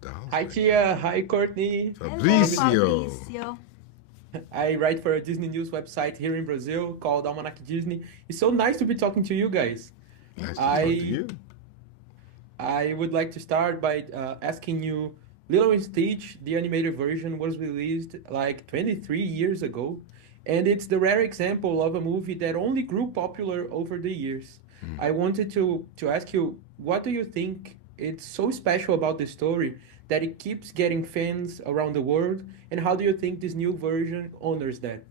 dolls. Hi Tia, hi Courtney. Hello, Fabrício. Fabrício. I write for a Disney news website here in Brazil called Almanaque Disney. It's so nice to be talking to you guys. Nice to talk to I you. I would like to start by asking you, Lilo and Stitch, the animated version was released like 23 years ago, and it's the rare example of a movie that only grew popular over the years. I wanted to ask you, what do you think it's so special about the story that it keeps getting fans around the world, and how do you think this new version honors that?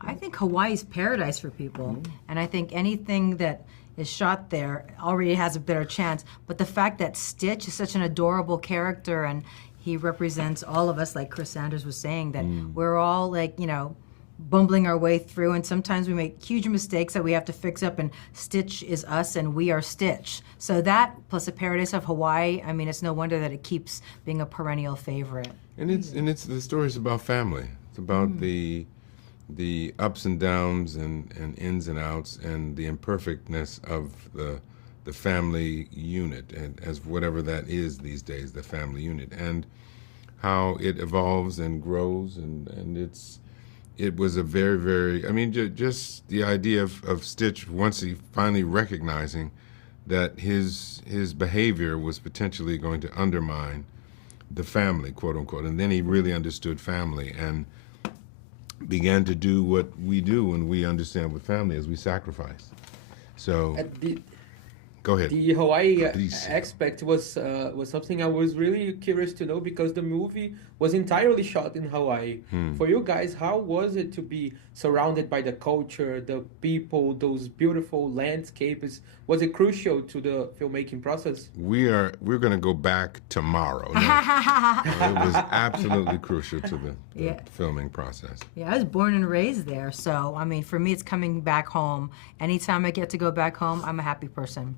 I think Hawaii's paradise for people, and I think anything that is shot there already has a better chance. But the fact that Stitch is such an adorable character and he represents all of us, like Chris Sanders was saying, that we're all like, bumbling our way through, and sometimes we make huge mistakes that we have to fix up, and Stitch is us and we are Stitch. So that, plus the paradise of Hawaii, I mean, it's no wonder that it keeps being a perennial favorite. And it's the story's about family. It's about the ups and downs and ins and outs and the imperfectness of the family unit, and as whatever that is these days, the family unit, and how it evolves and grows, and it was a very, very, I mean, just the idea of Stitch, once he finally recognizing that his behavior was potentially going to undermine the family, quote unquote, and then he really understood family and began to do what we do when we understand what family is. We sacrifice. So, go ahead. The Hawaii Fabrício. aspect was something I was really curious to know, because the movie was entirely shot in Hawaii. For you guys, how was it to be surrounded by the culture, the people, those beautiful landscapes? Was it crucial to the filmmaking process? We're going to go back tomorrow. No, it was absolutely crucial to the Yeah. filming process. Yeah, I was born and raised there, so I mean, for me, it's coming back home. Anytime I get to go back home, I'm a happy person.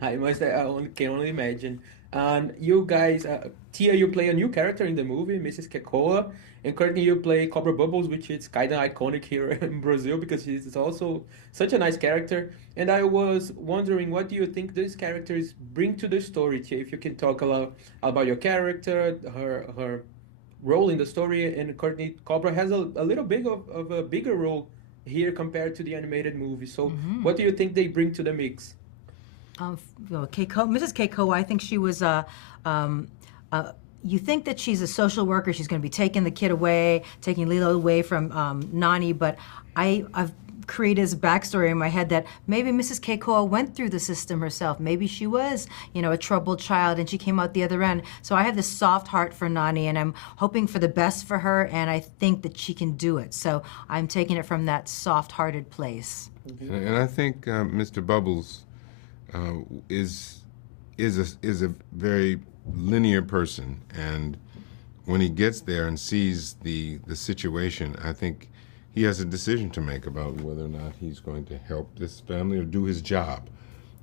Can only imagine. And you guys, Tia, you play a new character in the movie, Mrs. Kekoa, and Courtney, you play Cobra Bubbles, which is kind of iconic here in Brazil because she's also such a nice character. And I was wondering, what do you think these characters bring to the story, Tia? If you can talk a lot about your character, her role in the story, and Courtney, Cobra has a little bit of a bigger role here compared to the animated movie. So, what do you think they bring to the mix? Mrs. Kekoa, I think she was you think that she's a social worker, she's going to be taking the kid away, taking Lilo away from Nani, but I've created this backstory in my head that maybe Mrs. Kekoa went through the system herself. Maybe she was, a troubled child and she came out the other end. So I have this soft heart for Nani, and I'm hoping for the best for her, and I think that she can do it. So I'm taking it from that soft-hearted place. And I think Mr. Bubbles is a very linear person, and when he gets there and sees the situation, I think he has a decision to make about whether or not he's going to help this family or do his job,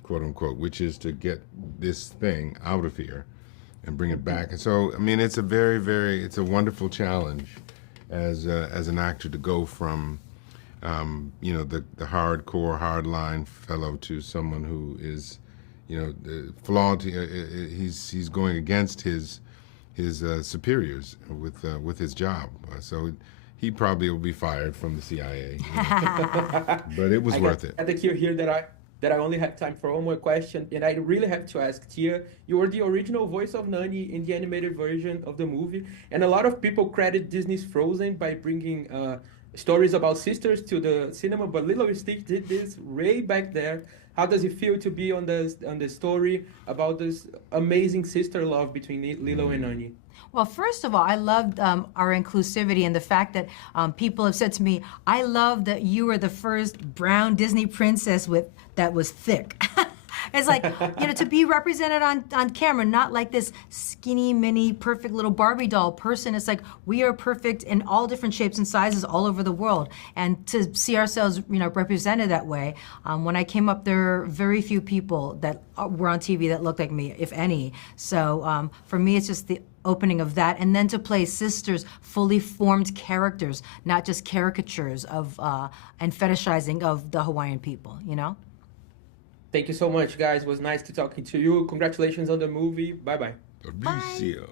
quote unquote, which is to get this thing out of here and bring it back. And so, I mean, it's a very, it's a wonderful challenge as an actor to go from the hardcore, hardline fellow to someone who is, flawed. He's going against his superiors with his job. So he probably will be fired from the CIA. But it was worth it. I think here that I only have time for one more question, and I really have to ask, Tia, you were the original voice of Nani in the animated version of the movie, and a lot of people credit Disney's Frozen by bringing stories about sisters to the cinema, but Lilo and Stitch did this way back there. How does it feel to be on the story about this amazing sister love between Lilo and Nani? Well, first of all, I loved our inclusivity and the fact that people have said to me, I love that you were the first brown Disney princess that was thick. It's like, to be represented on camera, not like this skinny, mini, perfect little Barbie doll person. It's like, we are perfect in all different shapes and sizes all over the world. And to see ourselves, represented that way. When I came up, there were very few people that were on TV that looked like me, if any. So for me, it's just the opening of that, and then to play sisters, fully formed characters, not just caricatures of and fetishizing of the Hawaiian people, Thank you so much, guys. It was nice to talking to you. Congratulations on the movie. Bye bye. Fabrício.